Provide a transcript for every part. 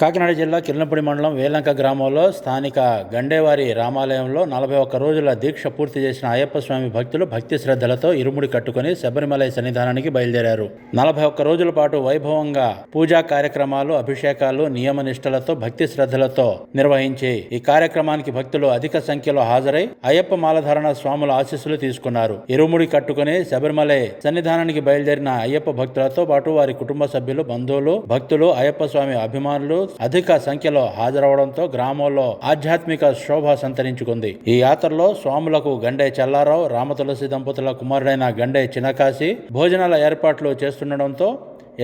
కాకినాడ జిల్లా కిరణపూడి మండలం వేలంక గ్రామంలో స్థానిక గండేవారి రామాలయంలో నలభై ఒక్క రోజుల దీక్ష పూర్తి చేసిన అయ్యప్ప స్వామి భక్తులు భక్తి శ్రద్ధలతో ఇరుముడి కట్టుకుని శబరిమలై సన్నిధానానికి బయలుదేరారు. నలభై ఒక్క రోజుల పాటు వైభవంగా పూజా కార్యక్రమాలు అభిషేకాలు నియమ నిష్టలతో భక్తి శ్రద్ధలతో నిర్వహించి ఈ కార్యక్రమానికి భక్తులు అధిక సంఖ్యలో హాజరై అయ్యప్ప మాలధారణ స్వాముల ఆశీస్సులు తీసుకున్నారు. ఇరుముడి కట్టుకుని శబరిమలై సన్నిధానానికి బయలుదేరిన అయ్యప్ప భక్తులతో పాటు వారి కుటుంబ సభ్యులు బంధువులు భక్తులు అయ్యప్ప స్వామి అభిమానులు అధిక సంఖ్యలో హాజరవడంతో గ్రామంలో ఆధ్యాత్మిక శోభ సంతరించుకుంది. ఈ యాత్రలో స్వాములకు గండే చెల్లారావు రామతులసి దంపతుల కుమారుడైన గండే చినకాశి భోజనాల ఏర్పాట్లు చేస్తుండడంతో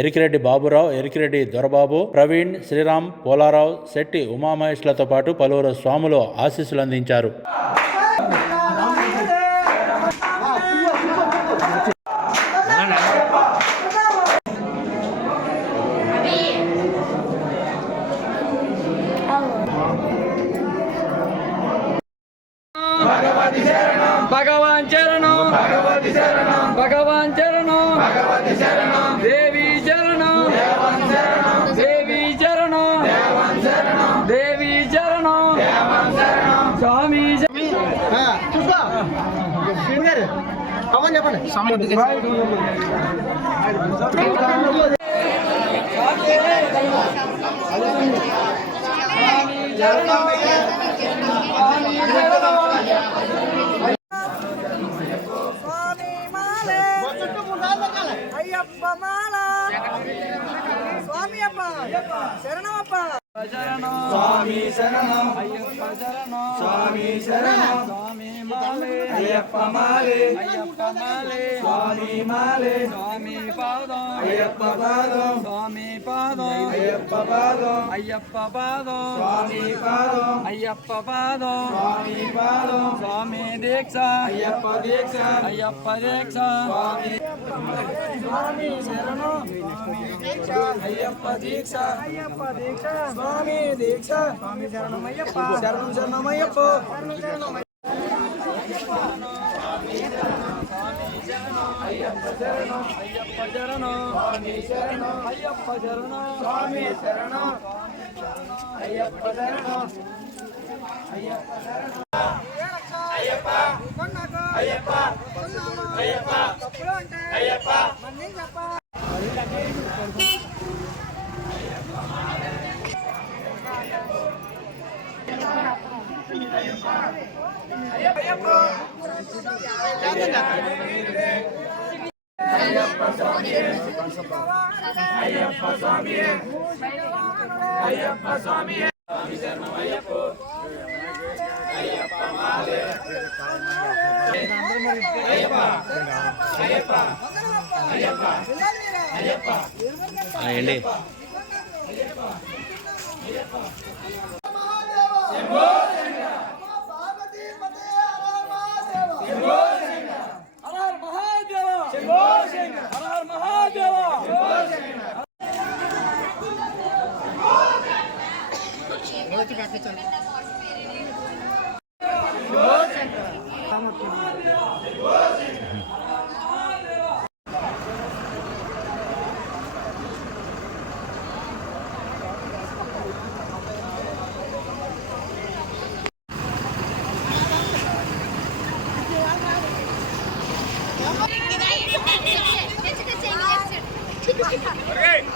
ఎరికిరెడ్డి బాబురావు ఎరికిరెడ్డి దొరబాబు ప్రవీణ్ శ్రీరామ్ పోలారావు శెట్టి ఉమామహేష్లతో పాటు పలువురు స్వాములు ఆశీస్సులు అందించారు. భగవాన్ చరణం భగవతి శరణం. భగవాన్ చరణం భగవతి శరణం. దేవి శరణం. దేవి శరణం. దేవి శరణం. స్వామి చెప్పండి. స్వామి మాలే అయ్యప్ప మాల స్వామి అప్ప శరణమప్ప శరణం స్వామి శరణం అయ్యప్ప శరణం స్వామి శరణం స్వామి మాలే అయ్యప్ప మాలే అయ్యప్ప మాలే స్వామి మాలే స్వామి పాదం అయ్యప్ప పాదం స్వామి పాదం అయ్యప్ప పాదం అయ్యప్ప పాదం స్వామి పాదం అయ్యప్ప పాదం స్వామి పాదం స్వామి దీక్ష అయ్యప్ప దీక్ష అయ్యప్ప దీక్ష స్వామి స్వామి శరణం అయ్యప్ప దీక్ష అయ్యప్ప దీక్ష స్వామి దీక్ష స్వామి శరణమయ్యప్ప శరణం శరణమయ్యప్ప అయ్యప్ప. శరణం అయ్యప్ప శరణం అయ్యప్ప శరణం స్వామి శరణం అయ్యప్ప శరణం అయ్యప్ప అయ్యప్ప అయ్యప్ప అయ్యప్ప అయ్యప్ప అయ్యప్ప ஐயப்ப சுவாமியே ஐயப்ப சுவாமியே ஐயப்ப சுவாமியே சுவாமி சரணம் ஐயப்போ ஐயப்ப மாலே ஐயப்பா ஐயப்பா ஐயப்பா ஐயப்பா ஐயப்பா ஐயப்பா 지 가겠잖아. Okay.